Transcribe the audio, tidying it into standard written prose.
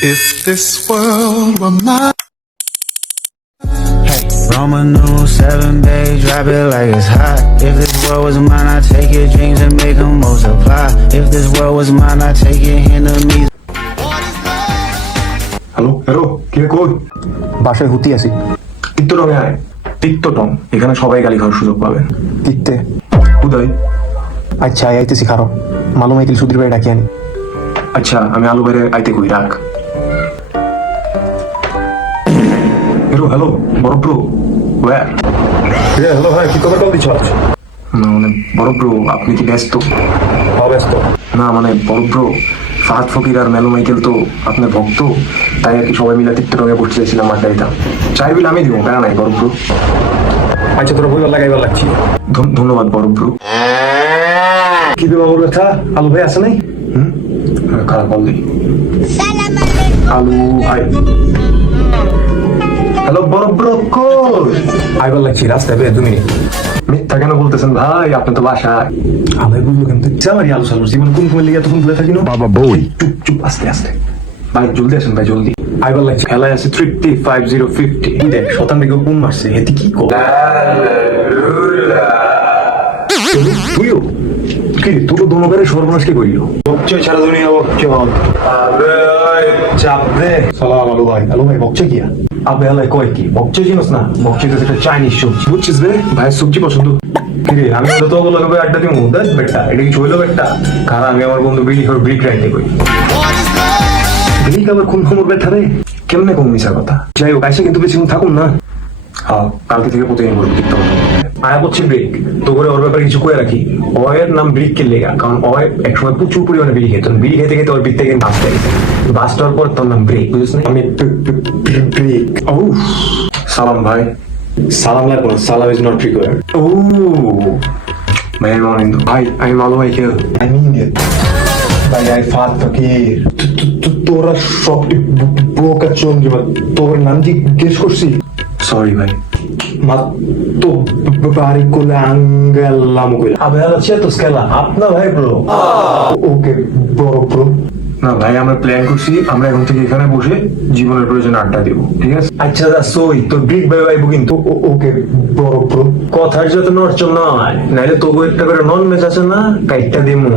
If this world were mine. Roman numeral 7, babe, drop it like it's hot. If this world was mine, I'd take your dreams and make them multiply. If this world was mine, I'd take your enemies. Hello hello কে কই? বাসায় হুতি আছি। টিকটকে আয়। TikTok এখানে সবাই গালি খাওয়ার সুযোগ পাবেন। টিকতে কোথায়? আচ্ছা আইতেছি খারো মালুম আইকিল সুধীর ভাই ডাকি আনি। আচ্ছা আমি আলু বাইরে আইতে কই রাখ। হ্যালো হ্যালো বড় ব্রো ওয়্যার? হ্যালো ভাই কি খবর কল দিছ? না মানে বড় ব্রো আপনি কি ব্যস্ত? ব্যস্ত না মানে বড় ব্রো ফাহাদ ফকির আর মেলো মাইকেল তো আপনার ভক্ত, তাই আর কি সবাই মিলে টিকটকে বসতে চাইছিলাম আড্ডা দিতাম। চাই বিল আমি দিব, প্যারা নাই বড় ব্রো। আচ্ছা তোরা বইবার লাগাইবার লাগছি। ধন্যবাদ বড় ব্রো। কি দেবো আমার ব্যথা? আলু ভাই আছে নাই? খারাপ বল দিই। আলু ভাই হ্যালো বড় ব্রো কই? আইবার লাগছি রাস্তায় বের 2 মিনিট। মিথ্যা কেন বলতেছেন ভাই? আপনি তো বাসায়। আমি বুঝবো কেন তুই আমারই আলু সালু জীবন কোন কোন লিগে তখন ভুলে থাকি না বাবা বই। চুপ চুপ আস্তে আস্তে ভাই জলদি আসেন ভাই জলদি। আইবার লাগছি। খেলায় আছে 35050 দেখ শতান দিকে কোন মারছে এতে কি কর তুইও কি তোর দোনোবারে সর্বনাশকে করিল বকছে সারা দুনিয়া বকছে হল চাপ দে সালাম আলু ভাই বকছে কি আবে আলাই কয় কি বকছে জিনিস না বকছে তো একটা চাইনিজ সবজি বুঝছিস রে ভাই সবজি পছন্দ। কিরে আমি তো তোকে লগাবে আড্ডা দিমু দেখ বেটা এটা কি চইলো বেটা কারণ আমি আমার বন্ধু বিলি করে ব্রিক রাইতে কই ব্রিক আবার কোন খবর বেটা রে কেমনে কোন মিশা কথা? যাই হোক আইসা কিন্তু বেশিক্ষণ থাকুন না। হ্যাঁ কালকে থেকে প্রতিদিন করবো টিকটক। আয়া করছি ব্রিক তো করে ওর ব্যাপারে কিছু কয়ে রাখি। অয়ের নাম ব্রিক কে লেগা কারণ অয় একসময় প্রচুর পরিমাণে বিড়ি খেত, বিড়ি খেতে খেতে ওর বিক থেকে বাঁচতে গেছে, বাঁচটার পর তোর নাম ব্রিক বুঝিস না? আমি ব্রিক। ও সালাম ভাই। সালাম লাগবো না, সালাম ইজ নট রিকোয়ার্ড। ও ভাই মর্নিং ভাই আমি মালু মাইকেল। আই মিন ইট ভাই আই ফাত ফকির তোরা সব বোকা চন্দ্রী তোর নাম জিজ্ঞেস করছি। সরি ভাই। মাত্র বাড়ি কোলে আঙ্গাল্লাম কইলা আবে আলাচ্ছি তো স্কেলা আপনা ভাই ব্রো। ওকে বড় ব্রো। না ভাই আমরা প্ল্যান করছি আমরা এখন থেকে এখানে বসে জীবনের প্রয়োজনে আড্ডা দিব, ঠিক আছে? আচ্ছা সই তোর ব্রিক ভাই ভাইবো কিন্তু ওকে বড় ব্রো। কথার যত নড়চড় নয় নাইলে তবু একটা করে নন মেজ আছে না কাইটটা দিমু।